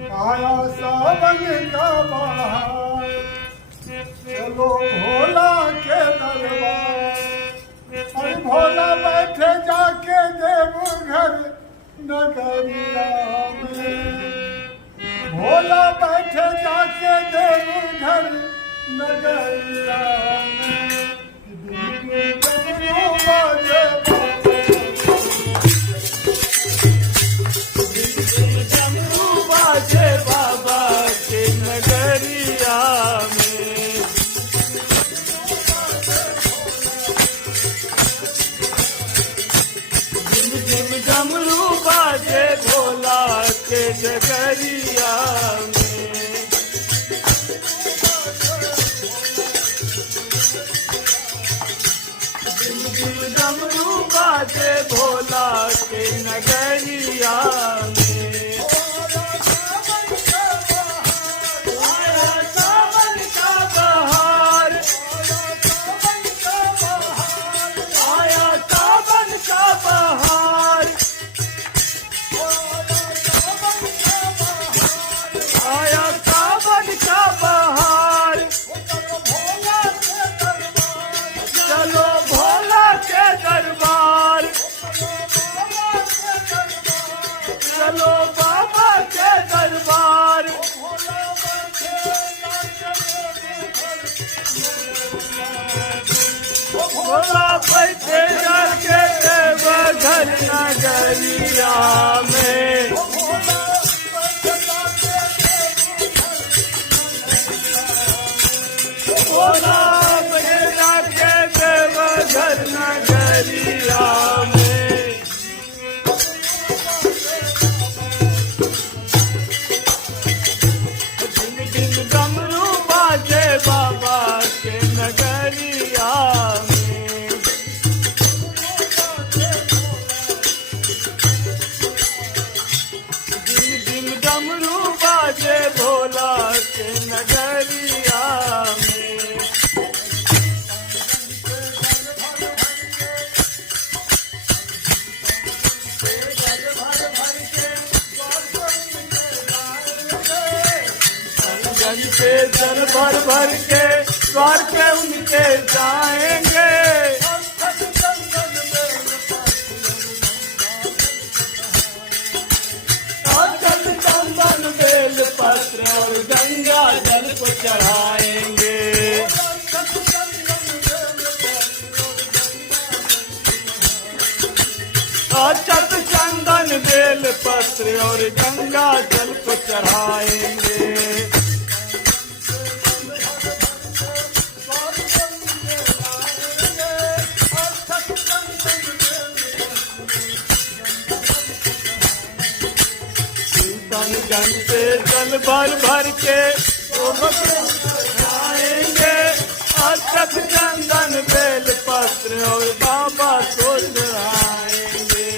आया सावन का बहार, चलो भोला के दरबार। अरे भोला बैठे जाके देवघर नगरिया में, भोला बैठे जाके देवघर नगरिया में। डमरू बाजे बाबा के नगरिया में, झिम झिम डमरू बाजे भोला के नगरिया में। झिम झिम डमरू बाजे भोला के नगरिया में। चलो बाबा के दरबार, भोला बैठे जाके देवघर नगरिया में। भोला बैठे जाके देवघर नगरिया में। डमरू बाजे बाबा के नगरिया में। दिन दिन डमरू बाजे भोला के नगरिया में। जन से जन भर भर के द्वार पे उनके जाएंगे। अक्षत चंदन बेल पत्र और गंगा जल को चढ़ाएंगे। अक्षत चंदन बेल पत्र और गंगा जल को चढ़ाएंगे। गंग से जल भर भर के आएंगे। अक्षत चंदन बेल पत्र और बाबा को चढ़ाएंगे।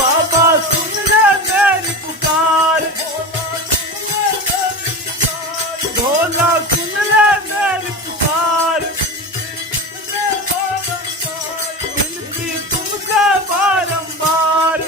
बाबा सुन ले मेरी पुकार, भोला सुन ले मेरी पुकार। बारंबार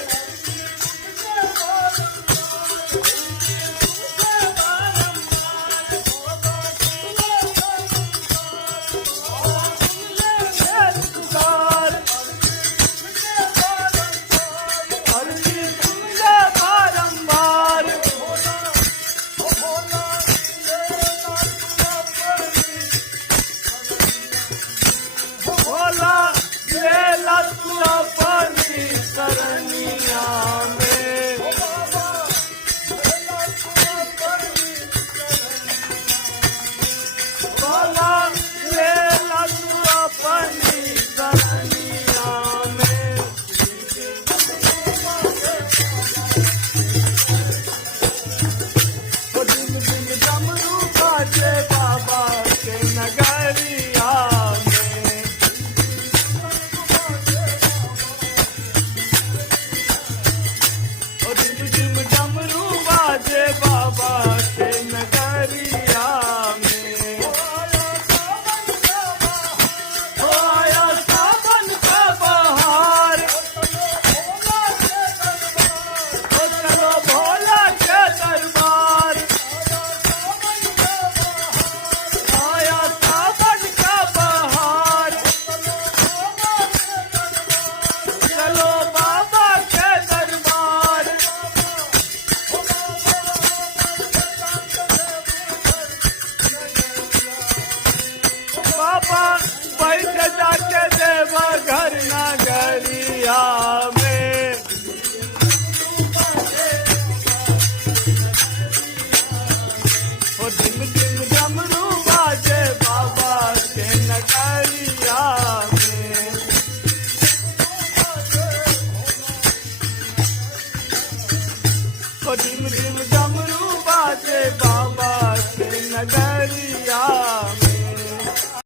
नगरिया